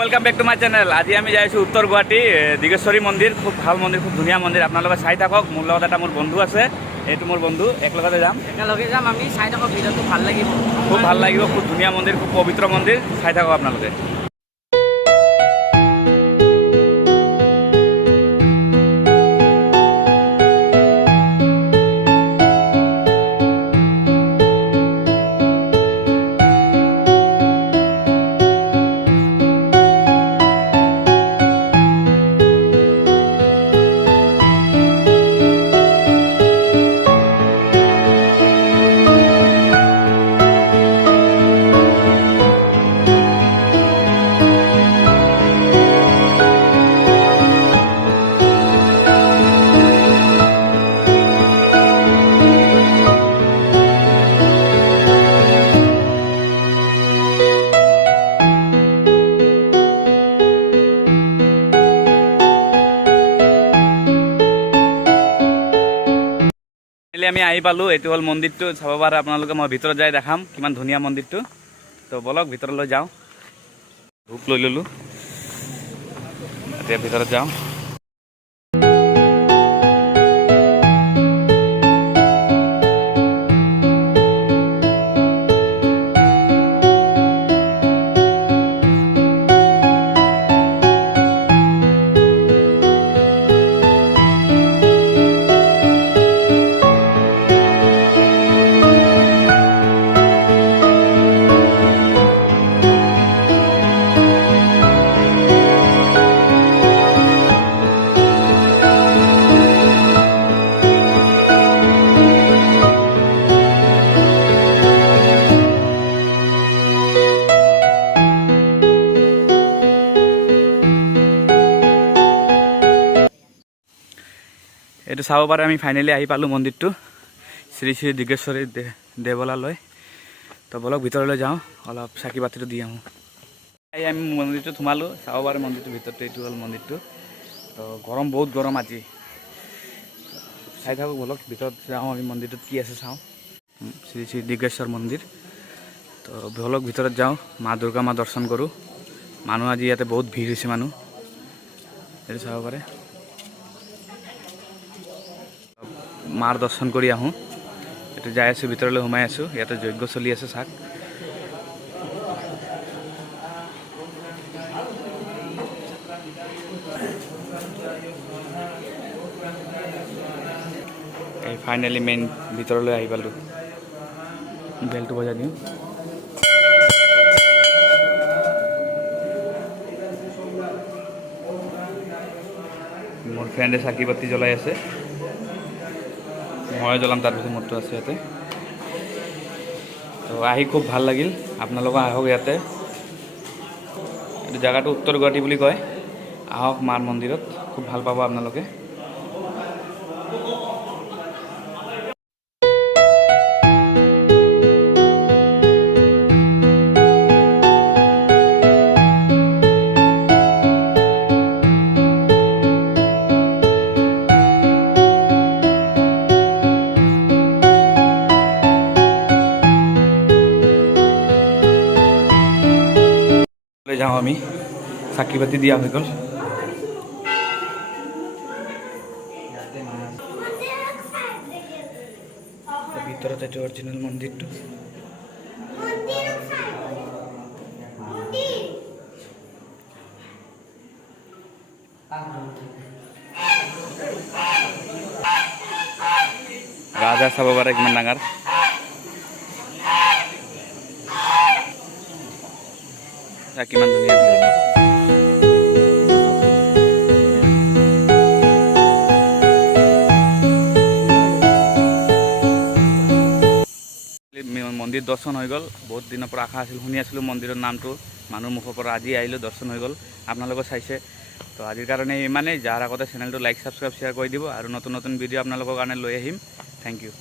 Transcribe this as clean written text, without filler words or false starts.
Welcome back to my channel. आज आम जाइए उत्तर गुवाहाटी दीर्घेश्वरी मंदिर। खूब भल मंदिर, खूब धुनिया मंदिर। अपना चाई थक मोर लग एट मोर बंधु आसे, ये मोर बंधु एकलगे जाम चाई थक भिडिओ ভাল লাগিব, खूब भल लगे। खूब धुनिया मंदिर, खूब पवित्र मंदिर। चाई थक अपना আমি আহি পালো। এইটো হল মন্দিৰটো চাব পাৰে আপোনালোকে। মই ভিতৰত যাই দেখাম কিমান ধুনীয়া মন্দিৰটো। তো বলক ভিতৰলৈ যাওঁ। ধূপ লৈ ললো, এতিয়া ভিতৰত যাওঁ। এইটো চাব পাৰে আমি ফাইনেলি আহি পালোঁ মন্দিৰটো, শ্ৰী শ্ৰী দীৰ্ঘেশ্বৰী দেৱলালৈ। তো বলক ভিতৰলৈ যাওঁ, অলপ চাকি বাতিটো দি আহোঁ। আমি মন্দিৰটোত সোমালোঁ। চাব পাৰে মন্দিৰটোৰ ভিতৰতে। এইটো হ'ল মন্দিৰটো। তো গৰম, বহুত গৰম আজি। চাই থাকোঁ, বলক ভিতৰত যাওঁ। আমি মন্দিৰটোত কি আছে চাওঁ। শ্ৰী শ্ৰী দীৰ্ঘেশ্বৰ মন্দিৰ। তো বলক ভিতৰত যাওঁ, মা দুৰ্গা মা দৰ্শন কৰোঁ। মানুহ আজি ইয়াতে বহুত ভিৰ হৈছে মানুহ। এইটো চাব পাৰে। মাৰ দৰ্শন কৰি আহোঁ। এতিয়া যাই আছোঁ, ভিতৰলৈ সোমাই আছোঁ। ইয়াতে যজ্ঞ চলি আছে চাওক। এই ফাইনেলি মেইন ভিতৰলৈ আহি পালোঁ। বেলটো বজাই দিওঁ। মোৰ ফ্ৰেণ্ডে চাকি বাতি জ্বলাই আছে, মই জ্বলাম। তাৰপিছত মোৰটো আছে ইয়াতে। তো আহি খুব ভাল লাগিল। আপোনালোকে আহক ইয়াতে। এইটো জেগাটো উত্তৰ গুৱাহাটী বুলি কয়। আহক মাৰ মন্দিৰত, খুব ভাল পাব আপোনালোকে। যাওঁ আমি, চাকি বাতি দিয়া হৈ গ'ল। ভিতৰত এইটো অৰিজিনেল মন্দিৰটো। ৰাজা চাব পাৰে কিমান ডাঙৰ। কিমান ধুনীয়া ভিউ। মন্দিৰ দৰ্শন হৈ গ'ল। বহুত দিনৰ পৰা আশা আছিল, শুনি আছিলোঁ মন্দিৰৰ নামটো মানুহৰ মুখৰ পৰা। আজি আহিলোঁ, দৰ্শন হৈ গ'ল। আপোনালোকে চাইছে। তো আজিৰ কাৰণে ইমানেই। যাৰ আগতে চেনেলটো লাইক, ছাবস্ক্ৰাইব, শ্বেয়াৰ কৰি দিব। আৰু নতুন নতুন ভিডিঅ' আপোনালোকৰ কাৰণে লৈ আহিম। Thank you.